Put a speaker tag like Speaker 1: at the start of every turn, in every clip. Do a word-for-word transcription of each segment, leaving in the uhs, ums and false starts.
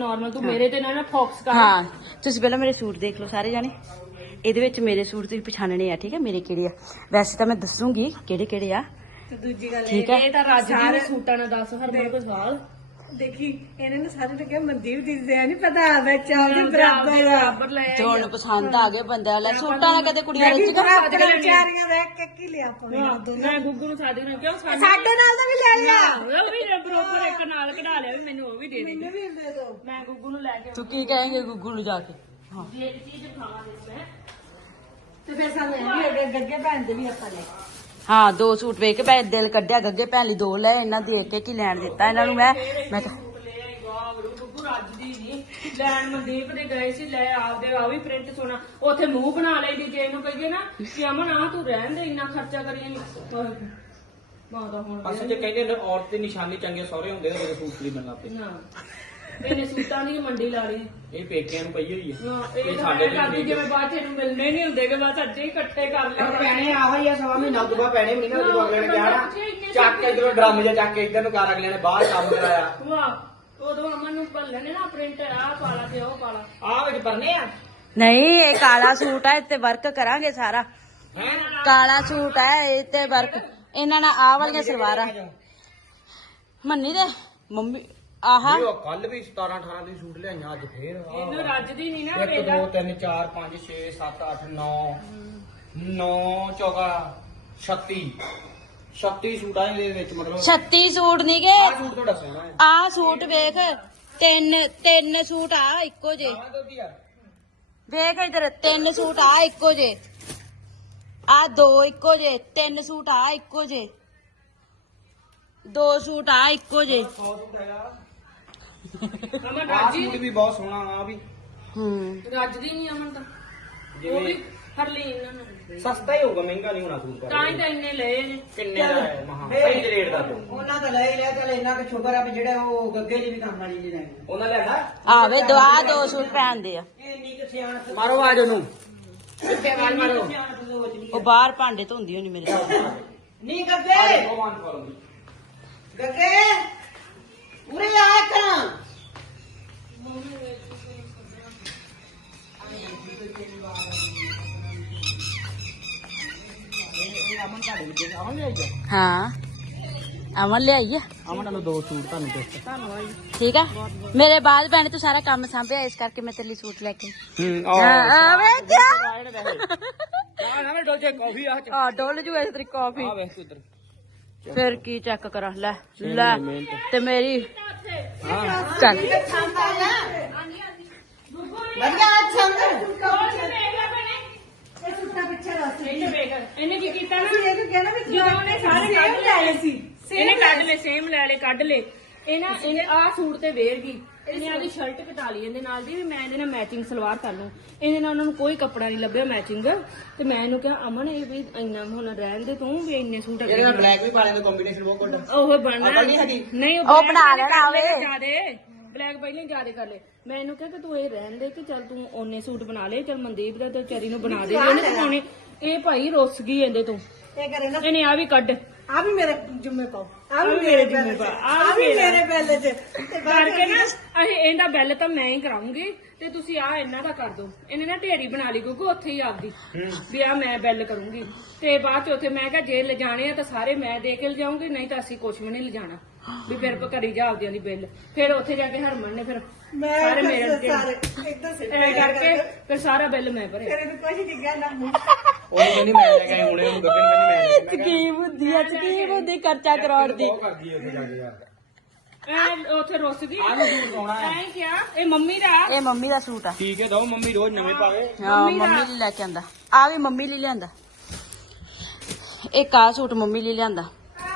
Speaker 1: Normal ਤੂੰ ਮੇਰੇ ਤੇ ਨਾ ਫੋਕਸ ਕਰ।
Speaker 2: ਹਾਂ ਤੁਸੀਂ ਪਹਿਲਾਂ ਮੇਰੇ ਸੂਟ ਦੇਖ ਲਓ ਸਾਰੇ ਜਾਣੇ। ਇਹਦੇ ਵਿੱਚ ਮੇਰੇ ਸੂਟ ਤੁਸੀਂ ਪਛਾਣਨੇ ਆ, ਠੀਕ ਹੈ, ਮੇਰੇ ਕਿਹੜੇ ਆ। ਵੈਸੇ ਤਾਂ ਮੈਂ ਦੱਸੂਗੀ ਕਿਹੜੇ ਕਿਹੜੇ ਆ।
Speaker 1: ਤੇ ਦੂਜੀ ਗੱਲ
Speaker 2: ਠੀਕ ਹੈ।
Speaker 1: ਇਹ ਤਾਂ ਰੱਜ ਦੀ ਸੂਟਾਂ ਨਾਲ ਦੱਸ ਹਰਮਨ ਕੋਈ ਸਵਾਲ
Speaker 3: ਦੇਖੀ ਇਹਨਾਂ ਨੇ ਸਾਰੇ ਨੇ ਕਿਹਾ ਮਨਦੀਪ ਦੀਦੀ ਦੇ ਨਹੀਂ ਪਤਾ ਵਿੱਚ ਆਉਂਦੇ ਬਰਾਬਰ
Speaker 1: ਬਰਾਬਰ ਲੈ
Speaker 2: ਜੋ ਹੁਣ ਪਸੰਦ ਆ ਗਏ ਬੰਦਾ ਲੈ ਸੂਟਾਂ ਨਾਲ ਕਦੇ ਕੁੜੀਆਂ ਰੱਜ
Speaker 3: ਵਿਚਾਰੀਆਂ ਦਾ ਇੱਕ ਇੱਕ ਹੀ ਲਿਆ ਪਾਉਣਾ
Speaker 1: ਮੈਂ ਗੁੱਗੂ ਨੂੰ ਸਾਡੇ ਨੂੰ ਕਿਉਂ ਸਾਡੇ
Speaker 3: ਸਾਡੇ ਨਾਲ ਤਾਂ ਵੀ ਲੈ ਲਿਆ
Speaker 1: ਉਹ ਵੀ ਬਰੋਬਰ ਇੱਕ ਨਾਲ ਕਢਾ ਲਿਆ ਵੀ ਮੈਨੂੰ ਉਹ ਵੀ ਦੇ ਦੇ
Speaker 3: ਮੈਨੂੰ ਵੀ ਦੇ ਦਿਓ
Speaker 1: ਮੈਂ ਗੁੱਗੂ ਨੂੰ ਲੈ ਕੇ
Speaker 2: ਤੂੰ ਕੀ ਕਹੇਂਗੇ ਗੁੱਗੂ ਨੂੰ ਜਾ ਕੇ? ਹਾਂ
Speaker 1: ਜੇ ਇੱਕ ਚੀਜ਼ ਖਾਵਾਂਗੇ ਮੈਂ
Speaker 3: ਤੇ ਫਿਰ ਸਾਨੂੰ ਇਹ ਵੀ ਅੱਗੇ ਗੱਗੇ ਭੈਣ ਦੇ ਵੀ ਆਪਾਂ ਲੈ
Speaker 2: ਹਾਂ ਦੋ ਸੂਟ ਵੇਖ ਕੇ ਮੈਂ ਦਿਲ ਕੱਢਿਆ ਗੱਗੇ ਭੈਣ ਲਈ ਦੋ ਲੈ ਇਹਨਾਂ ਦੇਖ ਕੇ ਕੀ ਲੈਣ ਦਿੱਤਾ ਇਹਨਾਂ ਨੂੰ। ਮੈਂ ਮੈਂ ਕਿਹਾ
Speaker 1: ਗੁੱਗੂ ਰੱਜ ਦੀ ਨਹੀਂ ਲੈਣ ਮਨਦੀਪ ਦੇ ਗਏ ਸੀ ਲੈ ਆਪਦੇ ਆ ਵੀ ਪ੍ਰਿੰਟ ਸੋਣਾ ਉੱਥੇ ਮੂੰਹ ਬਣਾ ਲਈ ਦੀ ਜੇ ਇਹਨੂੰ ਕਹੀਏ ਨਾ ਕਿ ਅਮਨ ਆ ਤੂੰ ਰਹਿਣ ਦੇ ਇੰਨਾ ਖਰਚਾ ਕਰੀਏ ਨਹੀਂ ਮਾਦਾ ਹੁਣ
Speaker 4: ਅਸਲ ਚ ਕਹਿੰਦੇ ਨੇ ਔਰਤ ਦੀ ਨਿਸ਼ਾਨੀ ਚੰਗੇ ਸਹੁਰੇ ਹੁੰਦੇ ਆ ਜਦੋਂ ਸੂਟ ਖਰੀਦਣ ਲੱਗ ਪਏ।
Speaker 1: ਨਾ ਇਹਨੇ ਸੂਟਾਂ ਦੀ ਮੰਡੀ ਲਾ ਲਈ
Speaker 4: ਇਹ ਪੇਕਿਆਂ ਨੂੰ ਪਈ ਹੋਈ ਹੈ।
Speaker 1: ਹਾਂ ਇਹ ਸਾਡੇ ਕਰਦੀ ਜਿਵੇਂ ਬਾਅਦ ਚ ਇਹਨੂੰ ਮਿਲਣੇ ਨਹੀਂ ਹੁੰਦੇ ਕਿ ਬਸ ਅੱਜੇ ਹੀ ਇਕੱਠੇ ਕਰ ਲੈਣੇ
Speaker 4: ਪੈਣੇ ਆਹੋ ਹੀ ਆ ਸਵਾ ਮਹੀਨਾ ਦੁਬਾ ਪੈਣੇ ਵੀ ਨਹੀਂ ਨਾ ਦੁਬਾ ਅਗਲੇ ਨੇ ਕਿਹਾ ਨਾ ਚੱਕ ਕੇ ਇਧਰੋਂ ਡਰਮ ਜਿਹਾ ਚੱਕ ਕੇ ਇੱਧਰ ਨੂੰ ਕਰ ਅਗਲੇ ਨੇ ਬਾਹਰ ਕੰਮ ਕਰਾਇਆ।
Speaker 1: ਵਾਹ ਉਦੋਂ ਅਮਨ ਨੂੰ ਭੱਲੇ ਨੇ ਨਾ ਪ੍ਰਿੰਟ ਆ ਪਾਲਾ ਤੇ ਉਹ ਪਾਲਾ
Speaker 4: ਆਹ ਵਿੱਚ ਪਰਨੇ ਆ
Speaker 2: ਨਹੀਂ ਇਹ ਕਾਲਾ ਸੂਟ ਹੈ ਇੱਥੇ ਵਰਕ ਕਰਾਂਗੇ ਸਾਰਾ। ਕਾਲਾ ਸੂਟ ਹੈ ਇਹ ਤੇ ਵਰਕ ਇਹਨਾਂ ਨਾਲ ਆਹ ਵਾਲੀਆਂ ਸਲਵਾਰਾਂ ਮੰਨੀ ਦੇ ਮੰਮੀ ਆਹਾ
Speaker 4: ਕੱਲ ਵੀ ਸਤਾਰਾਂ ਅਠਾਰਾਂ ਦੀ ਸੂਟ ਲਿਆਈਆਂ ਅੱਜ ਫੇਰ
Speaker 1: ਇਹਨੂੰ ਰੱਜਦੀ ਨਹੀਂ ਨਾ
Speaker 4: ਇੱਕ ਦੋ ਤਿੰਨ ਚਾਰ ਪੰਜ ਛੇ ਸੱਤ ਅੱਠ ਨੌ ਨੌ ਚੌਗਾ ਛੱਤੀ ਛੱਤੀ ਸੂਟਾਂ ਦੇ ਵਿੱਚ ਮਤਲਬ
Speaker 2: ਛੱਤੀ ਸੂਟ ਨਹੀਂ ਗੇ
Speaker 4: ਆਹ ਸੂਟ ਤੁਹਾਡਾ ਸੋਹਣਾ ਹੈ।
Speaker 2: ਆਹ ਸੂਟ ਵੇਖ ਤਿੰਨ ਤਿੰਨ ਸੂਟ ਆ ਇੱਕੋ ਜੇ ਵੇਖ ਇਧਰ ਤਿੰਨ ਸੂਟ ਆ ਇੱਕੋ ਜੇ ਆ ਦੋ ਇੱਕੋ ਜੇ ਤਿੰਨ ਸੂਟ ਆ ਇੱਕੋ ਜੇ ਦੋ ਸੂਟ ਆ ਇੱਕੋ ਜੇ
Speaker 4: ਸੌ ਸੂਟ ਹੈਗਾ
Speaker 1: ਅਮਨ
Speaker 4: ਆਹ
Speaker 1: ਰੱਜੀ
Speaker 4: ਸੂਟ ਵੀ ਬਹੁਤ ਸੋਹਣਾ ਆ ਵੀ
Speaker 2: ਹੂੰ
Speaker 1: ਰੱਜਦੀ ਨਹੀਂ ਅਮਨ ਤਾਂ ਉਹ ਵੀ ਹਰਲੀਨ ਇਹਨਾਂ ਨੂੰ
Speaker 4: ਸਸਤਾ ਹੀ ਹੋਊਗਾ ਮਹਿੰਗਾ ਨਹੀਂ ਹੋਣਾ ਸੂਟ
Speaker 1: ਤਾਂ ਹੀ ਤਾਂ ਇੰਨੇ ਲਏ ਨੇ
Speaker 4: ਕਿੰਨੇ ਦਾ ਹੈ ਮਹਾ ਸਹੀ ਰੇਟ ਦਾ ਤੂੰ
Speaker 5: ਉਹਨਾਂ ਦਾ ਲੈ ਹੀ ਲਿਆ ਚੱਲ ਇੰਨਾ ਕੁ ਸ਼ੁਕਰ ਆ ਵੀ ਜਿਹੜੇ ਉਹ ਗੱਗੇ ਦੀ ਵੀ ਕੰਮ ਵਾਲੀ ਜੀ ਨੇ
Speaker 4: ਉਹਨਾਂ ਲਿਆਂਦਾ
Speaker 2: ਆਵੇ ਦਵਾ ਦੋ ਸੂਟ ਪਹਿਨਦੇ ਆ
Speaker 5: ਇਹ ਇੰਨੀ ਕੁ ਸਿਆਣਪ
Speaker 4: ਮਾਰੋ ਆਜ ਉਹਨੂੰ ਇੱਥੇ ਆਵਾਜ਼ ਮਾਰੋ
Speaker 5: ਸਿਆਣਪ ਸੋਚ ਨਹੀਂ
Speaker 2: ਉਹ ਬਾਹਰ ਭਾਂਡੇ ਧੋਂਦੀ ਹੋਣੀ ਮੇਰੇ ਨਾਲ।
Speaker 5: ਨਹੀਂ ਗੱਗੇ
Speaker 4: ਉਹ ਮਾਨ ਕਰੂੰਗੀ
Speaker 5: ਗੱਗੇ ਉਰੇ ਆ ਕਰਾਂ
Speaker 2: ਹਾਂ ਅਮਨ ਲਿਆਈ ਆ
Speaker 4: ਅਮਨ ਨੂੰ ਦੋ ਸੂਟ ਤੁਹਾਨੂੰ ਦੇ
Speaker 2: ਠੀਕ ਆ ਮੇਰੇ ਬਾਅਦ ਭੈਣੇ ਤੂੰ ਸਾਰਾ ਕੰਮ ਸੰਭਿਆ ਇਸ ਕਰਕੇ ਮੈਂ ਤੇਰੇ ਲਈ ਸੂਟ ਲੈ ਕੇ
Speaker 4: ਹੂੰ
Speaker 2: ਆਵੇ ਕਿਆ
Speaker 4: ਆ ਨਾ ਮੈਂ ਡੋਲਚੇ ਕਾਫੀ ਆ
Speaker 2: ਆ ਡੋਲ ਜੂ ਇਸ ਤੇਰੀ ਕਾਫੀ
Speaker 4: ਆ ਵੇਖ ਤੂੰ ਇੱਧਰ
Speaker 2: ਫਿਰ ਕੀ ਚੈੱਕ ਕਰਾਂ ਲੈ ਲੈ ਤੇ ਮੇਰੀ
Speaker 4: ਹਾਂ
Speaker 2: ਚੱਲ
Speaker 5: ਵਧੀਆ ਅੱਛਾ
Speaker 3: ਇਹ ਸੁੱਟਾ ਪਿੱਛੇ ਰਸ
Speaker 1: ਇਹਨੇ ਵੇਖ ਇਹਨੇ ਕੀ ਕੀਤਾ ਨਾ
Speaker 3: ਇਹਨੂੰ ਕਹਿਣਾ ਵੀ
Speaker 1: ਜਦੋਂ ਉਹਨੇ ਸਾਰੇ ਕੱਢ
Speaker 3: ਲੈ ਲਏ ਸੀ
Speaker 1: ਇਹਨੇ ਕੱਢ ਲੈ ਸੇਮ ਲੈ ਲੈ ਕੱਢ ਲੈ ਇਹਨਾਂ ਇਹਨੇ ਆਹ ਸੂਟ ਤੇ ਵੇਰ ਗਈ ਇਹਨੇ ਆਦੀ ਸ਼ਰਟ ਕਟਾ ਲਈ ਇਹਦੇ ਨਾਲ ਦੀ ਵੀ ਮੈਂ ਇਹਦੇ ਨਾਲ ਮੈਚਿੰਗ ਸਲਵਾਰ ਕਰ ਲੂੰ ਇਹਦੇ ਨਾਲ ਉਹਨਾਂ ਨੂੰ ਕੋਈ ਕੱਪੜਾ ਨਹੀਂ ਲੱਭਿਆ ਮੈਚਿੰਗ ਤੇ ਮੈਂ ਇਹਨੂੰ ਕਿਹਾ ਅਮਨ ਇਹ ਵੀ ਇੰਨਾ ਹੁਣ ਰਹਿਣ ਦੇ ਤੂੰ ਵੀ ਇੰਨੇ ਸੂਟ
Speaker 4: ਇਹਦੇ ਨਾਲ ਬਲੈਕ ਵੀ ਪਾ ਲੈਂਦੇ ਕੰਬੀਨੇਸ਼ਨ ਬਹੁਤ ਗੁੱਡ
Speaker 1: ਉਹ ਬਣਨਾ
Speaker 4: ਅਕਲ ਨਹੀਂ ਹੈਗੀ।
Speaker 1: ਨਹੀਂ
Speaker 2: ਉਹ ਬਣਾ ਲੈਣਾ ਹੋਵੇ।
Speaker 1: ਜਿਆਦੇ ਬਲੈਕ ਪਹਿਲਾਂ ਜਿਆਦੇ ਕਰ ਲੈ ਮੈਂ ਇਹਨੂੰ ਕਿਹਾ ਕਿ ਤੂੰ ਇਹ ਰਹਿਣ ਦੇ ਕਿ ਚੱਲ ਤੂੰ ਓਨੇ ਸੂਟ ਬਣਾ ਲੈ ਚੱਲ ਮਨਦੀਪ ਦਾ ਤੇ ਚਰੀ ਨੂੰ ਬਣਾ ਦੇ ਇਹਨੇ ਤਾਂ ਪਾਉਣੇ ਇਹ ਭਾਈ ਰੁੱਸ ਗਈ ਇਹਦੇ ਤੋਂ
Speaker 3: ਇਹ ਕਰੇ ਨਾ
Speaker 1: ਇਹਨੇ ਆ ਵੀ ਕੱਢ
Speaker 3: ਆ ਵੀ ਮੇਰੇ ਜੁੰਮੇ ਪਾਓ ਆ ਵੀ ਮੇਰੇ ਜੁੰਮੇ ਪਾ ਆ ਵੀ ਮੇਰੇ ਬੈਲ ਚ ਤੇ
Speaker 1: ਕਰਕੇ ਨਾ ਅਸੀਂ ਇਹਦਾ ਬਿੱਲ ਤਾਂ ਮੈਂ ਹੀ ਕਰਾਉਂਗੀ ਤੇ ਤੁਸੀਂ ਆ ਇਹਨਾਂ ਦਾ ਕਰ ਦਿਓ ਇਹਨੇ ਨਾ ਢੇਰੀ ਬਣਾ ਲਈ ਕਿਉਂਕਿ ਉੱਥੇ ਹੀ ਆਪਦੀ ਵੀ ਆ ਮੈਂ ਬਿੱਲ ਕਰੂੰਗੀ ਤੇ ਬਾਅਦ ਚ ਉੱਥੇ ਮੈਂ ਕਿਹਾ ਜੇ ਲਿਜਾਣੇ ਆ ਤਾਂ ਸਾਰੇ ਮੈਂ ਦੇ ਕੇ ਲਿਜਾਉਂਗੀ ਨਹੀਂ ਤਾਂ ਅਸੀਂ ਕੁਝ ਵੀ ਨਹੀਂ ਲਿਜਾਣਾ ਵੀ ਫਿਰ ਕਰੀ ਜਾ ਆਪਦਿਆਂ ਦੀ ਬਿੱਲ ਫਿਰ ਉੱਥੇ ਜਾ ਕੇ ਹਰਮਨ ਨੇ ਫਿਰ
Speaker 3: ਮੈਂ
Speaker 1: ਸਾਰੇ ਮੇਰੇ ਤੇ
Speaker 3: ਸਾਰੇ ਇੱਧਰ ਸੇ
Speaker 1: ਐ ਕਰਕੇ ਫਿਰ ਸਾਰਾ ਬਿੱਲ ਮੈਂ ਭਰੇ
Speaker 3: ਤੇਰੇ ਨੂੰ ਕੁਝ ਨਹੀਂ ਕਹਿਣਾ
Speaker 4: ਉਹ ਕਹਿੰਦੀ ਮੈਂ ਲੈ ਕੇ ਆਈ ਹੁਣੇ ਉਹਨੂੰ ਗੱਗਨ ਕਹਿੰਦੀ ਮੈਂ ਲੈ ਕੇ
Speaker 2: ਕੀ ਬੁੱਧੀ ਆ ਕੀ ਬੁੱਧੀ ਖਰਚਾ ਕਰੋੜ ਦੀ
Speaker 4: ਬਹੁਤ ਕਰਦੀ ਹੈ ਉੱਥੇ ਜਾ ਕੇ ਯਾਰ
Speaker 1: ਐ ਉੱਥੇ ਰੁੱਸ ਗਈ
Speaker 4: ਆਹ ਨੂੰ ਸੂਟ ਪਾਉਣਾ ਹੈ
Speaker 1: ਐ ਕਿਹਾ ਇਹ ਮੰਮੀ ਦਾ
Speaker 2: ਇਹ ਮੰਮੀ ਦਾ ਸੂਟ ਆ
Speaker 4: ਠੀਕ ਹੈ ਦੋ ਮੰਮੀ ਰੋਜ਼ ਨਵੇਂ ਪਾਵੇ
Speaker 2: ਹਾਂ ਮੰਮੀ ਲਈ ਲੈ ਕੇ ਆਂਦਾ ਆ ਵੀ ਮੰਮੀ ਲਈ ਲਿਆਂਦਾ ਇੱਕ ਆ ਸੂਟ ਮੰਮੀ ਲਈ ਲਿਆਂਦਾ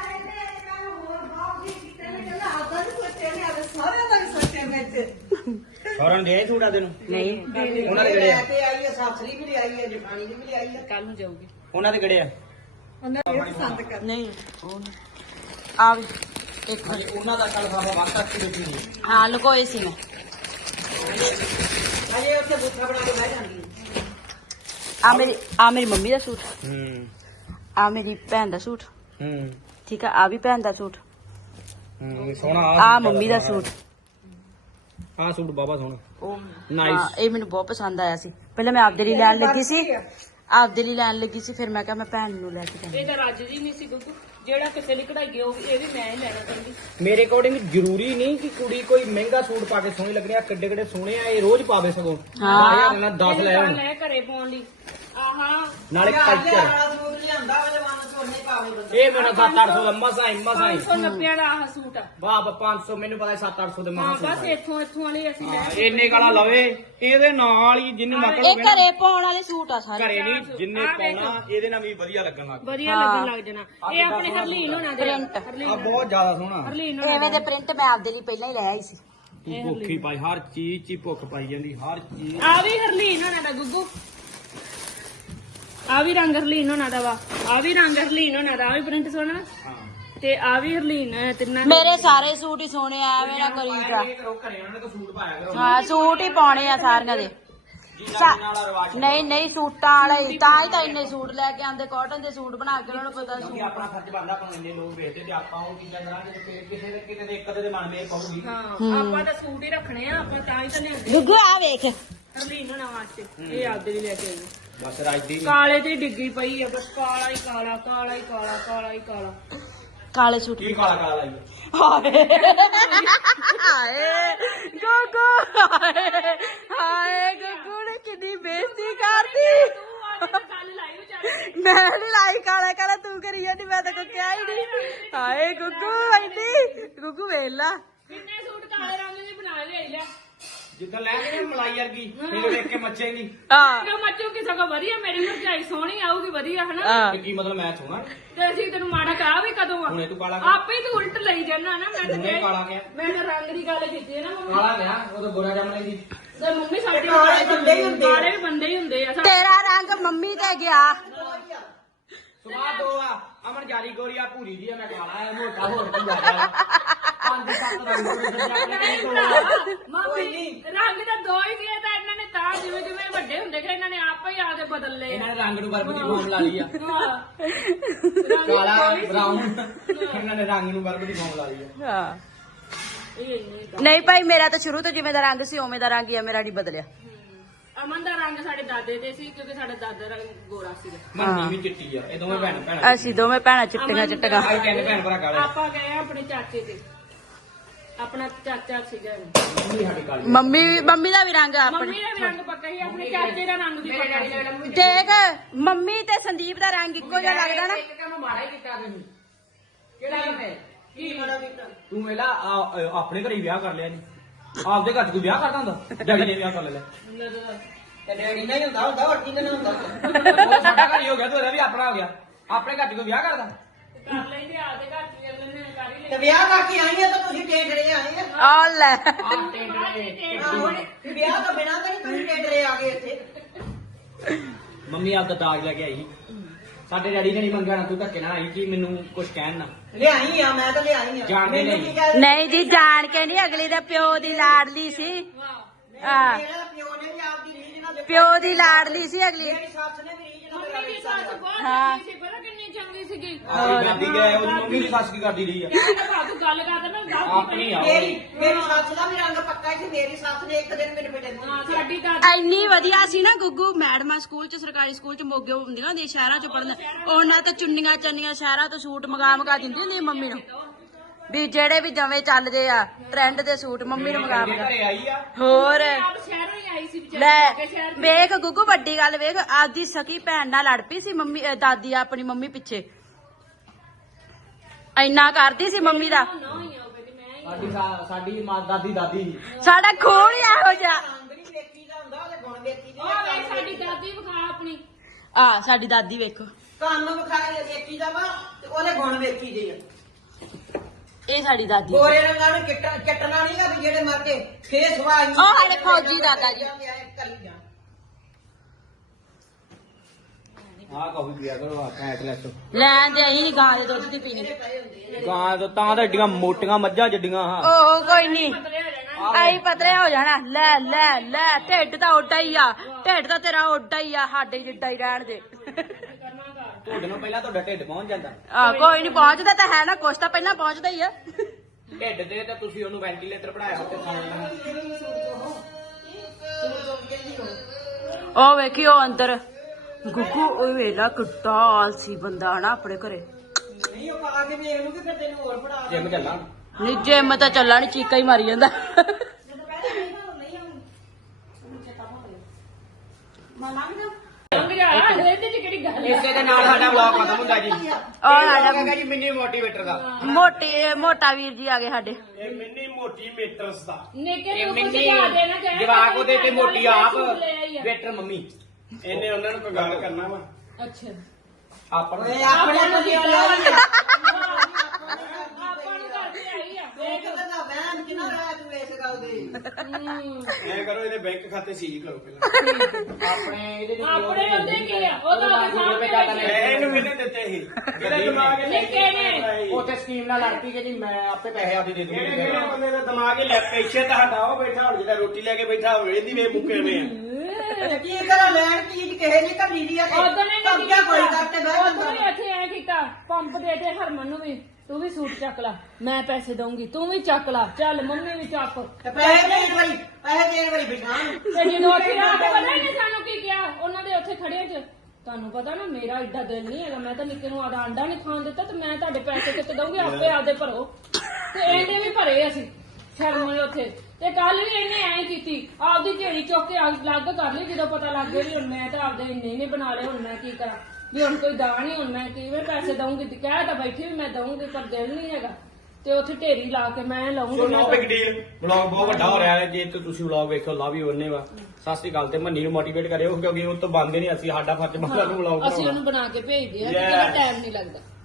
Speaker 4: ਸੌਰਨ ਦੇ ਸੂਟਾ ਤੈਨੂੰ
Speaker 2: ਨਹੀਂ
Speaker 4: ਉਹਨਾਂ ਦੇ ਗੜੇ ਆ
Speaker 5: ਕੇ ਆਈ ਹੈ ਸਾਸਰੀ ਵੀ ਲਿਆਈ ਹੈ ਜਠਾਣੀ ਵੀ ਲਿਆਈ ਹੈ
Speaker 1: ਕੱਲ ਨੂੰ ਜਾਊਗੀ
Speaker 4: ਉਹਨਾਂ ਦੇ ਗੜੇ ਆ
Speaker 3: ਉਹਨਾਂ ਇਹ ਪਸੰਦ ਕਰ
Speaker 2: ਨਹੀਂ ਉਹ ਨਹੀਂ। ਆ ਵੀ ਇੱਕ
Speaker 4: ਹਾਂਜੀ ਉਹਨਾਂ ਦਾ ਕੱਲ ਸਾਫਾ ਬੰਦ ਕਰਕੇ ਦਿੱਤੀ
Speaker 2: ਹਾਂ ਲੁਕੋਏ ਸੀ ਮੈਂ
Speaker 5: ਅਜੇ ਉੱਥੇ ਬੁੱਥਾ ਬਣਾ ਕੇ ਬਹਿ ਜਾਂਦੀ ਹੈ
Speaker 2: ਆ ਮੇਰੀ ਆ ਮੇਰੀ ਮੰਮੀ ਦਾ ਸੂਟ
Speaker 4: ਹੂੰ
Speaker 2: ਆ ਮੇਰੀ ਭੈਣ ਦਾ ਸੂਟ
Speaker 4: ਹੂੰ
Speaker 2: ਠੀਕ ਆ ਆ ਵੀ ਭੈਣ ਦਾ ਸੂਟ
Speaker 4: ਹੂੰ ਸੋਹਣਾ
Speaker 2: ਆ ਮੰਮੀ ਦਾ ਸੂਟ
Speaker 4: ਆਹ ਸੂਟ ਬਾਬਾ ਸੋਹਣਾ
Speaker 2: ਉਹ
Speaker 4: Nice.
Speaker 2: ਹਾਂ, ਇਹ ਮੈਨੂੰ ਬਹੁਤ ਪਸੰਦ ਆਇਆ ਸੀ। ਪਹਿਲਾਂ ਮੈਂ ਆਪਦੇ ਲਈ ਲੈਣ ਲੱਗੀ ਸੀ ਆਪਦੇ ਲਈ ਲੈਣ ਲੱਗੀ ਸੀ ਫਿਰ ਮੈਂ ਕਿਹਾ ਮੈਂ ਭੈਣ ਨੂੰ ਲੈ ਕੇ ਜਾਣੀ।
Speaker 1: ਇਹ ਤਾਂ ਰੱਜ ਦੀ ਨਹੀਂ ਸੀ ਗੁੱਗੂ, ਜਿਹੜਾ ਕਿਸੇ ਲਈ ਕਢਾਈ ਉਹ ਵੀ ਇਹ ਵੀ ਮੈਂ ਹੀ ਲੈਣਾ ਚਾਹੁੰਦੀ।
Speaker 4: ਮੇਰੇ ਅਕੋਰਡਿੰਗ ਜ਼ਰੂਰੀ ਨਹੀਂ ਕਿ ਕੁੜੀ ਕੋਈ ਮਹਿੰਗਾ ਸੂਟ ਪਾ ਕੇ ਸੋਹਣੀ ਲੱਗਣੀ ਆ, ਕਿੱਡੇ ਕਿੱਡੇ ਸੋਹਣੇ ਆ, ਇਹ ਰੋਜ਼ ਪਾਵੇ ਸਗੋਂ
Speaker 2: ਹਾਂ।
Speaker 4: ਦਸ ਦਸ ਲੈ ਆਉਣ
Speaker 1: ਲੈ ਘਰੇ ਪਾਉਣ ਲਈ। ਆਹਾ
Speaker 4: ਨਾਲੇ
Speaker 5: ਹਜ਼ਾਰ
Speaker 4: ਕਲਚਰ
Speaker 5: ਵਾਲਾ ਸੂਟ ਲਿਆਂਦਾ ਉਹਦੇ ਮਨ ਸੋਨੇ ਪਾਵੇ ਬੰਦਾ।
Speaker 4: ਇਹ ਮੇਰਾ ਸੱਤ ਅੱਠ ਸੌ ਦਾ ਮਸਾਂ ਹੀ ਮਸਾਂ ਹੀ
Speaker 1: ਪੰਜ ਸੌ ਨੱਬੇ ਵਾਲਾ ਆਹ ਸੂਟ ਆ।
Speaker 4: ਬਾਪ ਪੰਜ ਸੌ ਮੈਨੂੰ ਪਤਾ ਸੱਤ ਅੱਠ ਸੌ ਦੇ
Speaker 1: ਹਾਂ
Speaker 4: ਮਸਾਂ
Speaker 1: ਬਸ ਇੱਥੋਂ ਇੱਥੋਂ ਵਾਲੇ ਅਸੀਂ ਲੈ
Speaker 4: ਸੂਟ ਇੰਨੇ ਕਾਲਾ ਲਵੇ ਇਹਦੇ ਨਾਲ ਹੀ ਜਿੰਨੀ ਮਕੜ
Speaker 2: ਇਹ
Speaker 4: ਹੋਵੇ ਨਾ,
Speaker 2: ਘਰੇ ਪਾਉਣ ਵਾਲੇ ਸੂਟ ਆ ਸਾਰੇ
Speaker 4: ਘਰੇ ਨਹੀਂ ਜਿੰਨੇ
Speaker 1: ਆਹ ਵੇਖ।
Speaker 4: ਪਾਉਣਾ ਇਹਦੇ ਨਾਲ ਵੀ ਵਧੀਆ ਲੱਗਣ ਲੱਗ
Speaker 1: ਵਧੀਆ ਲੱਗਣ ਲੱਗ ਜਾਣਾ। ਇਹ ਆਪਣੇ ਹਰਲੀਨ ਹੋਣਾ ਦੇ
Speaker 2: Print।
Speaker 4: ਆ
Speaker 1: ਹਰਲੀਨ
Speaker 4: ਬਹੁਤ ਜ਼ਿਆਦਾ ਸੋਹਣਾ
Speaker 1: ਹਰਲੀਨ ਹੋਣਾ
Speaker 2: ਐਵੇਂ ਦੇ ਪ੍ਰਿੰਟ ਮੈਂ ਆਪਦੇ ਲਈ ਪਹਿਲਾਂ ਹੀ ਲੈ ਆਈ ਸੀ।
Speaker 4: ਤੂੰ ਭੁੱਖੀ ਪਾਈ ਹਰ ਚੀਜ਼ 'ਚ ਹੀ ਭੁੱਖ ਪਾਈ ਜਾਂਦੀ ਹਰ ਚੀਜ਼
Speaker 1: ਆ ਵੀ ਹਰਲੀਨ ਹੋਣਾ ਦਾ ਗੁੱਗੂ, ਆ ਵੀ ਰੰਗ ਹਰਲੀਨ ਹੋਣਾ ਦਾ ਵਾ, ਆ ਵੀ ਰੰਗ ਹਰਲੀਨ ਹੋਣਾ ਦਾ, ਆ ਵੀ ਪ੍ਰਿੰਟ ਸੋਹਣਾ
Speaker 4: ਹਾਂ
Speaker 1: ਤੇ ਆ ਵੀ ਹਰਲੀਨ ਅਹ, ਤਿੰਨਾਂ ਦੇ-
Speaker 2: ਮੇਰੇ ਸਾਰੇ ਸੂਟ ਹੀ ਸੋਹਣੇ ਆ ਐਵੇਂ ਨਾ ਕਰੀ ਜਾ।
Speaker 4: ਇਹ ਕਰੋ ਘਰੇ ਉਹਨਾਂ ਨੇ ਤਾਂ ਸੂਟ ਪਾਇਆ ਕਰੋ
Speaker 2: ਹਾਂ ਸੂਟ ਹੀ ਪਾਉਣੇ ਆ ਸਾਰਿਆਂ ਦੇ।
Speaker 4: ਜੀਨਾ ਜੀਨਾ ਵਾਲਾ ਰਿਵਾਜ
Speaker 2: ਨਹੀਂ ਨਹੀਂ ਸੂਟਾਂ ਵਾਲੇ ਹੀ, ਤਾਂ ਹੀ ਤਾਂ ਇੰਨੇ ਸੂਟ ਲੈ ਕੇ ਆਂਦੇ ਕਾਟਨ ਦੇ ਸੂਟ ਬਣਾ ਕੇ ਉਹਨਾਂ ਨੂੰ ਪਤਾ
Speaker 4: ਕਿ
Speaker 2: ਸੂਟ।
Speaker 4: ਆਪਣਾ ਫਰਜ਼ ਬਣਦਾ ਆਪਾਂ ਨੂੰ ਇੰਨੇ ਲੋਕ ਵੇਚਦੇ ਤੇ ਆਪਾਂ ਉਹ ਚੀਜ਼ਾਂ ਕਰਾਂਗੇ ਤੇ ਫਿਰ ਕਿਸੇ ਦੇ ਕਿਤੇ ਦੇ ਇੱਕ ਅੱਧੇ ਦੇ ਮਨ ਮੇਰ ਪਊਗੀ
Speaker 1: ਹਾਂ ਆਪਾਂ ਤਾਂ ਸੂਟ ਹੀ ਰੱਖਣੇ ਆ, ਆਪਾਂ ਤਾਂ ਹੀ ਤਾਂ ਲਿਆਂਦੇ
Speaker 2: ਗੁੱਗੂ ਆ ਵੇਖ
Speaker 1: ਹਰਲੀਨ ਹੋਣਾ ਵਾਸਤੇ। ਇਹ ਆਪਦੇ ਲਈ ਲੈ ਕੇ ਆਈ
Speaker 4: ਬਸ ਰਾਜ ਦੀ
Speaker 1: ਕਾਲੇ ਤੇ ਡਿੱਗੀ ਪਈ ਆ, ਬਸ ਕਾਲਾ ਹੀ ਕਾਲਾ ਕਾਲਾ ਹੀ ਕਾਲਾ ਕਾਲਾ ਹੀ ਕਾਲਾ।
Speaker 2: ਕਾਲੇ ਸੂਟ
Speaker 4: ਕੀ ਕਾਲਾ ਕਾਲਾ ਲਾਈ
Speaker 2: ਹਾਏ ਗੁੱਗੂ ਹਾਏ ਹਾਏ ਗੁੱਗੂ ਨੇ ਕਿੰਨੀ ਬੇਇੱਜ਼ਤੀ ਕਰਦੀ।
Speaker 1: ਕੱਲ ਲਾਈ ਵਿਚਾਰੇ
Speaker 2: ਮੈਂ ਨੀ ਲਾਈ ਕਾਲਾ ਕਾਲਾ ਤੂੰ ਕਰੀ ਜਾਂਦੀ ਮੈਂ ਤਾਂ ਕੋਈ ਕਿਹਾ ਹੀ ਨਹੀਂ। ਹਾਏ ਗੁੱਗੂ ਐਡੀ ਗੁੱਗੂ ਵੇਖ ਲਾ
Speaker 1: ਕਿੰਨੇ ਸੂਟ ਕਾਲੇ ਰੰਗ ਦੇ ਬਣਾ ਲਿਆਈ ਲੈ।
Speaker 4: ਜਿੱਦਾਂ ਲੈ ਕੇ ਮਲਾਈ ਵਰਗੀ ਫਿਰ ਵੇਖ ਕੇ ਮੱਚੇਗੀ
Speaker 2: ਆ
Speaker 1: ਕਿਉਂ ਮੱਚੂ ਕਿ ਸਗੋਂ ਵਧੀਆ ਮੇਰੀ ਭਰਜਾਈ ਸੋਹਣੀ ਆਊਗੀ ਵਧੀਆ ਹਨਾ।
Speaker 2: ਆ
Speaker 4: ਤੇ ਕੀ ਮਤਲਬ ਮੈਂ ਸੋਹਣਾ
Speaker 1: ਤੇ ਅਸੀਂ ਤੈਨੂੰ ਮਾੜਾ ਕਹਾ ਵੀ ਕਦੋਂ ਆ?
Speaker 4: ਹੁਣੇ ਤੂੰ ਕਾਲਾ
Speaker 1: ਆਪੇ ਹੀ ਤੂੰ ਉਲਟ ਲਈ ਜਾਣਾ ਨਾ। ਮੈਂ ਤਾਂ
Speaker 4: ਹੁਣੇ
Speaker 1: ਕਿਹਾ-
Speaker 4: ਕਾਲਾ ਗਿਆ
Speaker 1: ਮੈਂ ਤਾਂ ਰੰਗ ਦੀ ਗੱਲ ਕੀਤੀ ਹੈ ਨਾ ਮੰਮੀ।
Speaker 4: ਕਾਲਾ ਗਿਆ ਉਹ ਤਾਂ ਗੋਰਾ ਜੰਮ ਲੈਂਦੀ
Speaker 1: ਤੇ ਮੰਮੀ ਸਾਡੀ
Speaker 5: ਕਾਲੇ ਬੰਦੇ ਹੀ ਹੁੰਦੇ ਆ।
Speaker 1: ਕਾਲੇ ਵੀ ਬੰਦੇ ਹੀ ਹੁੰਦੇ ਆ ਸਾਡੇ।
Speaker 2: ਤੇਰਾ ਰੰਗ ਮੰਮੀ ਤੇ ਗਿਆ।
Speaker 4: ਸੁਭਾ ਦੋ ਆ ਅਮਨ ਜਾਰੀ ਗੋਰੀ ਆ ਭੂਰੀ ਜੀ ਆ ਮੈਂ ਕਾਲਾ ਆ ਮੋਟਾ ਹੋਰ ਕੀ ਆ ਗਿਆ ਪੰਜ ਸੱਤ ਰੰਗ ਦੇ ਆਪਣੇ ਕੋਲ ਦੋ ਆ।
Speaker 1: ਮੰਮੀ ਰੰਗ ਤਾਂ ਦੋ ਹੀ ਸੀ ਤਾਂ ਇਹਨਾਂ ਨੇ ਤਾਂ ਜਿਵੇਂ ਜਿਵੇਂ ਵੱਡੇ ਹੁੰਦੇ ਗਏ ਇਹਨਾਂ ਨੇ ਆਪੇ ਹੀ ਆਦੇ ਬਦਲ ਲਏ।
Speaker 4: ਇਹਨਾਂ ਨੇ ਰੰਗ ਨੂੰ ਬਰਬਰ ਦੀ ਫੋਮ ਲਾ ਲਈ ਆ
Speaker 1: ਹਾਂ। ਰੰਗ
Speaker 4: ਕਾਲਾ
Speaker 1: ਦੋ ਹੀ ਸੀ।
Speaker 4: ਬਰਾਊਨ ਇਹਨਾਂ ਨੇ ਰੰਗ ਨੂੰ ਬਰਬਰ ਦੀ ਫੋਮ ਲਾ ਲਈ ਆ
Speaker 2: ਹਾਂ
Speaker 1: ਇਹ ਇੰਨੇ ਤਾਂ।
Speaker 2: ਨਹੀਂ ਭਾਈ ਮੇਰਾ ਤਾਂ ਸ਼ੁਰੂ ਤੋਂ ਜਿਵੇਂ ਦਾ ਰੰਗ ਸੀ ਉਵੇਂ ਦਾ ਰੰਗ ਹੀ ਆ ਮੇਰਾ ਨਹੀਂ ਬਦਲਿਆ।
Speaker 1: ਅਮਨ ਦਾ ਰੰਗ ਸਾਡੇ ਦਾਦੇ ਦੇ ਸੀ ਕਿਉਂਕਿ ਸਾਡਾ ਦਾਦਾ ਰੰਗ ਗੋਰਾ ਸੀ।
Speaker 4: ਮੰਨੀ ਵੀ ਚਿੱਟੀ ਆ ਇਹ ਦੋਵੇਂ ਭੈਣ ਭੈਣਾਂ
Speaker 2: ਅਸੀਂ ਦੋਵੇਂ ਭੈਣਾਂ ਚਿੱਟੀਆਂ ਚਿੱਟੀਆਂ।
Speaker 4: ਆਈ ਤਿੰਨ ਭੈਣ ਭਰਾ ਕਾਲੇ
Speaker 1: ਆਪਾਂ ਗਏ ਆ ਆਪਣੇ ਚਾਚੇ ਤੇ, ਆਪਣਾ ਚਾਚਾ ਸੀਗਾ ਇਹ।
Speaker 4: ਮੰਮੀ ਸਾਡੀ ਕਾਲੀ
Speaker 2: ਮੰਮੀ ਵੀ ਮੰਮੀ ਦਾ ਵੀ ਰੰਗ ਆ ਆਪਣੇ।
Speaker 1: ਮੰਮੀ ਦਾ ਵੀ ਰੰਗ ਪੱਕਾ ਸੀ, ਆਪਣੇ ਚਾਚੇ ਦਾ ਰੰਗ ਵੀ ਪੱਕਾ ਸੀ।
Speaker 2: ਦੇਖ ਮੰਮੀ ਤੇ ਸੰਦੀਪ ਦਾ ਰੰਗ ਇੱਕੋ ਜਿਹਾ ਲੱਗਦਾ ਨਾ।
Speaker 4: ਇੱਕ ਕੰਮ ਮਾੜਾ ਹੀ ਕੀਤਾ ਤੁਸੀਂ ਕਿਹੜਾ ਕੰਮ ਹੈ
Speaker 5: ਕੀ ਮਾੜਾ ਕੀਤਾ?
Speaker 4: ਤੂੰ ਵੇਲਾ ਆਪਣੇ ਘਰੇ ਹੀ ਵਿਆਹ ਕਰ ਲਿਆ ਨਹੀਂ ਆਪਦੇ ਘਰ ਚ ਕੋਈ ਵਿਆਹ ਕਰਦਾ ਹੁੰਦਾ ਡੈਡੀ ਨੇ ਵਿਆਹ ਕਰ ਲਿਆ
Speaker 5: ਤੇ ਡੈਡੀ ਨਾਲ ਹੀ ਹੁੰਦਾ ਹੁੰਦਾ ਹੋਰ ਕੀ ਨਾਲ ਹੁੰਦਾ?
Speaker 4: ਉਹ ਸਾਡਾ ਘਰ ਹੀ ਹੋ ਗਿਆ ਤੇ ਉਹਦਾ ਵੀ ਆਪਣਾ ਹੋ ਗਿਆ ਆਪਣੇ ਘਰ ਚ ਕੋਈ ਵਿਆਹ ਕਰਦਾ
Speaker 1: ਕਰ ਲੈਂਦੇ ਆ ਤੇ ਘਰ ਚ ਅਗਲੇ ਨੇ ਕਰ ਹੀ
Speaker 5: ਤੇ ਵਿਆਹ ਕਰਕੇ ਆਈ ਆ ਤਾਂ ਤੁਸੀਂ ਟੇਡਰੇ ਆਏ ਆ।
Speaker 2: ਆ ਲੈ
Speaker 4: ਆਹ ਟੇਂਡਰੇ
Speaker 5: ਆਹੋ, ਤੇ ਵਿਆਹ ਤੋਂ ਬਿਨਾਂ ਤਾਂ ਨਹੀਂ ਤੁਸੀਂ ਟੇਡਰੇ ਆ ਗਏ ਇੱਥੇ।
Speaker 4: ਮੰਮੀ ਆਪਦਾ ਦਾਜ ਲੈ ਕੇ ਆਈ ਸਾਡੇ ਡੈਡੀ ਨੇ ਨਹੀਂ ਮੰਗਿਆ ਨਾ ਤੂੰ ਧੱਕੇ ਨਾ ਆਈ ਕਿ ਮੈਨੂੰ ਕੁਝ ਕਹਿਣ ਨਾ
Speaker 5: ਲਿਆਈ ਆ ਮੈਂ ਤਾਂ ਲਿਆਈ ਆ।
Speaker 4: ਜਾਣ ਕੇ
Speaker 5: ਮੈਨੂੰ
Speaker 4: ਲਿਆਈ।
Speaker 5: ਕੀ ਕਹਿ
Speaker 2: ਨਹੀਂ ਜੀ ਜਾਣ ਕੇ ਨਹੀਂ ਅਗਲੀ ਦੇ ਪਿਓ ਦੀ ਲਾਡਲੀ ਸੀ। ਹਾਂ
Speaker 5: ਮੇਰਾ ਪਿਓ ਨੇ ਵੀ ਆਪਦੀ ਰੀਝ ਨਾਲ ਦਿੱਤਾ।
Speaker 2: ਪਿਓ ਦੀ ਲਾਡਲੀ ਸੀ ਅਗਲੀ।
Speaker 5: ਮੇਰੀ ਸੱਸ ਨੇ ਵੀ ਰੀਝ ਨਾਲ
Speaker 1: ਮੰਮੀ ਦੀ ਸੱਸ ਬਹੁਤ
Speaker 2: ਹਾਂ।
Speaker 1: ਚੰਗੀ ਸੀ, ਪਤਾ ਕਿੰਨੀ ਚੰਗੀ ਸੀਗੀ।
Speaker 4: ਆਪਣੀ ਦਾਦੀ ਗਏ ਉਹਦੀ ਮੰਮੀ ਦੀ ਸੱਸ ਕੀ ਕਰਦੀ ਰਹੀ ਆ
Speaker 1: ਕਹਿੰਦੇ ਭਾ ਤੂੰ ਗੱਲ ਕਰਦਾ ਨਾ ਦੱਸ
Speaker 4: ਆਪਣੀ ਆ
Speaker 5: ਮੇਰੀ ਮੇਰੀ ਸੱਸ ਦਾ ਵੀ ਰੰਗ ਪੱਕਾ ਸੀ। ਮੇਰੀ ਸੱਸ ਨੇ ਇੱਕ ਦਿਨ ਮੇਰੇ ਬੇਟੇ ਨੂੰ
Speaker 1: ਹਾਂ ਸਾਡੀ ਦਾਦੀ
Speaker 2: ਇੰਨੀ ਵਧੀਆ ਸੀ ਨਾ ਗੁੱਗੂ ਮੈਡਮਾਂ ਸਕੂਲ ਚ ਸਰਕਾਰੀ ਸਕੂਲ ਚ ਮੋਗੇ ਹੁੰਦੀਆਂ ਹੁੰਦੀਆਂ ਸ਼ਹਿਰਾਂ ਚ ਪੜਨ ਉਹਨਾਂ ਤੇ ਚੁੰਨੀਆਂ ਚੰਨੀਆਂ ਸ਼ਹਿਰਾਂ ਤੋਂ ਸੂਟ ਮੰਗਾ ਮੰਗਾ ਦਿੰਦੀ ਹੁੰਦੀ ਮੰਮੀ ਨੂੰ ਵੀ ਜਿਹੜੇ ਵੀ ਜਵੇਂ ਚੱਲਦੇ ਆ ਟ੍ਰੈਂਡ ਦੇ ਸੂਟ ਮੰਮੀ ਨੂੰ ਮੰਗਾ ਮੰਗਾ
Speaker 4: ਘਰੇ ਆਈ ਆ
Speaker 2: ਹੋਰ
Speaker 1: ਆਪ ਸ਼ਹਿਰੋਂ ਹੀ ਆਈ ਸੀ ਵਿਚਾਰੀ
Speaker 2: ਲੈ
Speaker 1: ਅੱਗੇ ਸ਼ਹਿਰ ਦੀ।
Speaker 2: ਵੇਖ ਗੁੱਗੂ ਵੱਡੀ ਗੱਲ ਵੇਖ ਆਪਦੀ ਸਕੀ ਭੈਣ ਨਾਲ ਲੜ ਪਈ ਸੀ ਮੰਮੀ ਅਹ ਦਾਦੀ ਆਪਣੀ ਮੰਮੀ ਪਿੱਛੇ ਇੰਨਾ ਕਰਦੀ ਸੀ ਮੰਮੀ ਦਾ।
Speaker 1: ਨਾ ਹੀ ਆ ਉਹ ਕਹਿੰਦੀ ਮੈਂ ਹੀ
Speaker 4: ਸਾਡੀ ਸਾ- ਸਾਡੀ ਮਾਂ ਦਾਦੀ ਦਾਦੀ
Speaker 2: ਸਾਡਾ ਖੂਨ ਹੀ ਇਹੋ ਜਿਹਾ।
Speaker 5: ਰੰਗ ਨਹੀਂ ਵੇਖੀ ਦਾ ਹੁੰਦਾ ਉਹਦੇ ਗੁਣ ਵੇਖੀ ਦੇ।
Speaker 1: ਉਹ ਵੇਖ ਸਾਡੀ ਦਾਦੀ ਵਿਖਾ ਆਪਣੀ
Speaker 2: ਆ ਸਾਡੀ ਦਾਦੀ ਵੇਖੋ
Speaker 5: ਕੰਨ ਵਿਖਾਏ ਵੇਖੀ ਦਾ ਵਾ ਤੇ ਉਹਦੇ ਗੁਣ ਵੇਖੀ ਦੇ ਆ।
Speaker 2: ਇਹ ਸਾਡੀ ਦਾਦੀ
Speaker 5: ਗੋਰੇ ਰੰਗਾਂ ਨੂੰ ਚਿੱਟਾ ਚਟਣਾ ਨਹੀਂ ਗਾ ਵੀ ਜਿਹੜੇ ਮਰ ਕੇ ਫੇਸ ਵਾਈ
Speaker 2: ਉਹ ਸਾਡੇ ਫੌਜੀ ਦਾਦਾ ਜੀ।
Speaker 4: ਆਹ ਕਾਫੀ ਪੀਆ ਕਰੋ ਆ ਐਟ ਲੈਸ
Speaker 2: ਲੈਣ ਦੇ ਅਸੀਂ ਨੀ ਗਾਂ ਦੇ ਦੁੱਧ ਦੀ ਪੀਣੀ।
Speaker 4: ਗਾਂ ਤੋਂ ਤਾਂ ਤਾਂ ਏਡੀਆਂ ਮੋਟੀਆਂ ਮੱਝਾਂ ਜੱਡੀਆਂ ਹਾਂ
Speaker 2: ਓਹ ਕੋਈ ਨਹੀਂ
Speaker 1: ਪਤਲੇ ਹੋ ਜਾਣਾ।
Speaker 2: ਆਈ ਪਤਲੇ ਹੋ ਜਾਣਾ। ਲੈ ਲੈ ਲੈ ਢਿੱਡ ਤਾਂ ਓਡਾ ਹੀ ਆ ਢਿੱਡ ਤਾਂ ਤੇਰਾ ਓਡਾ ਹੀ ਆ ਸਾਡੇ ਜਿੱਡਾ ਹੀ ਰਹਿਣ ਦੇ।
Speaker 4: ਤੁਹਾਡੇ ਨੂੰ ਪਹਿਲਾਂ ਤੁਹਾਡਾ ਢਿੱਡ ਪਹੁੰਚ ਜਾਂਦਾ
Speaker 2: ਆ ਕੋਈ ਨਹੀਂ ਪਹੁੰਚਦਾ ਤਾਂ ਹੈ ਨਾ ਕੁਛ ਤਾਂ ਪਹਿਲਾਂ ਪਹੁੰਚਦਾ ਹੀ ਆ।
Speaker 4: ਢਿੱਡ ਤੇ ਤੇ ਤੁਸੀਂ ਉਹਨੂੰ ਵੈਂਟੀਲੇਟਰ ਪੜਾਇਆ ਉੱਤੇ ਖਾਣਾ
Speaker 2: ਉਹ ਵੇਖੀ ਉਹ ਅੰਦਰ ਗੁੱਗੂ ਉਹ ਵੇਲਾ ਕਿੱਡਾ ਆਲਸੀ ਬੰਦਾ ਹਨਾ ਆਪਣੇ ਘਰੇ
Speaker 5: ਨਹੀਂ ਉਹ ਪਾ ਕੇ ਵੇਖ ਲੂ ਕਿ ਫਿਰ ਤੈਨੂੰ ਹੋਰ ਪੜਾ
Speaker 4: ਜਿਮ ਚੱਲਾਂ
Speaker 2: ਨੀ ਜਿਮ ਤਾਂ ਚੱਲਣ ਚੀਕਾ ਹੀ ਮਾਰੀ ਜਾਂਦਾ
Speaker 1: ਲੰਘ ਜਾ ਇਹਦੇ ਚ ਕਿਹੜੀ ਗੱਲ ਆ?
Speaker 4: ਇਸੇ ਦੇ ਨਾਲ ਸਾਡਾ ਵਲੌਗ ਖਤਮ ਹੁੰਦਾ ਜੀ
Speaker 2: ਉਹ ਸਾਡਾ
Speaker 4: ਹੈਗਾ ਜੀ ਮਿੰਨੀ ਮੋਟੀਵੇਟਰ ਦਾ
Speaker 2: ਮੋਟੇ ਮੋਟਾ ਵੀਰ ਜੀ ਆ ਗਏ ਸਾਡੇ
Speaker 6: ਇਹ ਮਿੰਨੀ ਮੋਟੀ ਮੇਟਰਸ ਦਾ
Speaker 1: ਨਿੱਕੇ
Speaker 4: ਇਹ
Speaker 1: ਨੂੰ ਕੁਝ
Speaker 4: ਮਿੰਨੀ
Speaker 1: ਪਾ ਦੇਣਾ ਚਾਹੀਦਾ
Speaker 4: ਜਵਾਕ ਉਹਦੇ ਤੇ ਮੋਟੀ ਆਪ
Speaker 1: ਲੈ ਆਈ ਆ।
Speaker 4: ਵੇਟਰ ਮੰਮੀ
Speaker 6: ਇਹਨੇ ਉਹਨਾਂ ਨੂੰ ਕੋਈ ਗੱਲ ਕਰਨਾ ਵਾ
Speaker 1: ਅੱਛਾ
Speaker 4: ਆਪਾਂ ਨੂੰ
Speaker 5: ਓਏ ਆਪਣੇ ਤੋਂ ਕੀ ਲਿਆ
Speaker 1: ਆਪਾਂ ਨੂੰ ਕਰਦੇ ਆਈ ਆ
Speaker 5: ਦੇਖ ਤਾਂ ਬਹਿਨ ਕਿਨਾ ਰਹਿ ਤੂੰ ਇਸ ਗੱਲ ਦੀ
Speaker 6: ਐ ਕਰੋ ਇਹਦੇ ਬੈਂਕ ਖਾਤੇ ਸੀਜ਼ ਕਰੋ ਪਹਿਲਾਂ
Speaker 4: ਆਪਣੇ ਇਹਦੇ ਦੀ
Speaker 1: ਆਪਣੇ ਹੁੰਦੇ ਕੀ ਆ ਉਹ ਤਾਂ ਆਪਣੇ ਸਾਹਮਣੇ
Speaker 6: ਮੈਂ
Speaker 1: ਬੈਠੇ
Speaker 6: ਇਹਨੂੰ ਕਿਹਨੇ ਦਿੱਤੇ ਸੀ ਕਿਹੜਾ ਦਿਮਾਗ ਇਹਨੇ
Speaker 1: ਨਿੱਕੇ ਨੇ
Speaker 4: ਉੱਥੇ ਸਕੀਮ ਨਾਲ ਲੜ ਪਈ ਕਿ ਜੀ ਮੈਂ ਆਪੇ ਪੈਸੇ ਆਪਦੇ ਦੇ
Speaker 6: ਕਿਹੜੇ
Speaker 4: ਦੂੰਗੀ
Speaker 6: ਕਿਹੜੇ ਬੰਦੇ ਦਾ ਦਿਮਾਗ ਹੀ ਲੈ ਪਿੱਛੇ ਤੁਹਾਡਾ ਉਹ ਬੈਠਾ ਹੁਣ ਜਿਹੜਾ ਰੋਟੀ ਲੈ ਕੇ ਬੈਠਾ ਹੋਵੇ ਇਹਦੀ ਵੇ ਮੁੱਕੇ ਵੇ
Speaker 5: ਕੀ ਕਰਾਂ ਲੈਣ ਚੀਜ਼ ਕਿਸੇ ਦੀ ਘੱਲੀ ਦੀ ਆ
Speaker 1: ਉਦੋਂ ਨੇ
Speaker 5: ਕਬਜ਼ਾ ਕੋਈ ਕਰਕੇ ਬਹਿ
Speaker 1: ਉਦੋਂ
Speaker 5: ਜਾਂਦਾ
Speaker 1: ਹੀ ਇੱਥੇ ਐ ਕੀਤਾ ਪੰਪ ਦੇ ਦੇ ਹਰਮਨ ਨੂੰ ਵੀ ਤੂੰ ਵੀ ਸੂਟ ਚੱਕ ਲਾ ਮੈਂ ਪੈਸੇ ਦਊਂਗੀ ਤੂੰ ਵੀ ਚੱਕ ਲਾ ਚੱਲ ਮੰਮੀ ਵੀ ਚੱਕ
Speaker 5: ਤੇ ਪੈਸੇ ਦੇਣ ਵਾਰੀ ਪੈਸੇ ਦੇਣ ਵਾਰੀ ਬਿਠਾਣ
Speaker 1: ਤੇ ਜਦੋਂ ਉੱਥੇ ਆ ਕੇ ਪਤਾ ਨਹੀਂ ਸਾਨੂੰ ਕੀ ਕਿਹਾ ਉਹਨਾਂ ਦੇ ਉੱਥੇ ਖੜੇ ਚ ਤੁਹਾਨੂੰ ਪਤਾ ਨਾ ਮੇਰਾ ਏਡਾ ਦਿਲ ਨਹੀਂ ਹੈਗਾ ਮੈਂ ਤਾਂ ਨਿੱਕੇ ਨੂੰ ਆਦਾ ਅੰਡਾ ਨਹੀਂ ਖਾਣ ਦਿੱਤਾ ਤੇ ਮੈਂ ਤੁਹਾਡੇ ਪੈਸੇ ਕਿੱਥੇ ਦਊਂਗੀ ਆਪੇ ਆਪਦੇ ਭਰੋ ਤੇ ਇਹਨੇ ਵੀ ਭਰੇ ਅਸੀਂ ਸ਼ਰਮ ਉੱਥੇ ਤੇ ਕੱਲ ਵੀ ਇਹਨੇ ਐਂ ਕੀਤੀ ਆਪਦੀ ਝੇੜੀ ਚੁੱਕ ਕੇ ਅਲੱਗ ਕਰ ਲਈ ਜਦੋਂ ਪਤਾ ਲੱਗ ਗਿਆ ਵੀ ਹੁਣ ਮੈਂ ਤਾਂ ਆਪਦੇ ਇੰਨੇ ਨੇ ਬਣਾ ਲਏ ਹੁਣ ਮੈਂ ਕੀ ਕਰਾਂ ਵੀ ਹੁਣ ਕੋਈ ਦਾ ਨਹੀਂ ਹੁਣ ਮੈਂ ਕਿਵੇਂ ਪੈਸੇ ਦਊਂਗੀ ਤੇ ਕਹਿ ਤਾਂ ਬੈਠੀ ਵੀ ਮੈਂ ਦਊਂਗੀ ਪਰ ਦਿਲ ਨਹੀਂ ਹੈਗਾ ਤੇ ਉੱਥੇ ਢੇਰੀ ਲਾ ਕੇ ਮੈਂ ਲਾਉਂਗੀ
Speaker 6: ਸੋ
Speaker 1: ਮੈਂ
Speaker 6: ਨੋ
Speaker 1: ਤਾਂ-
Speaker 6: ਬਿਗ ਡੀਲ
Speaker 4: ਵਲੌਗ ਬਹੁਤ ਵੱਡਾ ਹੋ ਰਿਹਾ ਹੈ ਜੇ ਤੇ ਤੁਸੀਂ ਵਲੌਗ ਵੇਖੋ ਲਵ ਯੂ ਉਹਨੇ ਵਾ ਸਤਿ ਸ਼੍ਰੀ ਅਕਾਲ ਤੇ ਮੰਨੀ ਨੂੰ ਮੋਟੀਵੇਟ ਕਰਿਓ ਕਿਉਂਕਿ ਉਹ ਤੋਂ ਬੰਦ ਨਹੀਂ ਅਸੀਂ ਸਾਡਾ ਫਰਜ਼ ਬਣਦਾ ਨੂੰ ਵਲੌਗ
Speaker 1: ਅਸੀਂ ਉਹਨੂੰ ਬਣਾ ਕੇ ਭੇਜਦੇ ਆ ਤੇ
Speaker 6: Yes.
Speaker 1: ਕਿਹੜਾ ਟਾਈਮ ਨਹੀਂ ਲੱਗਦਾ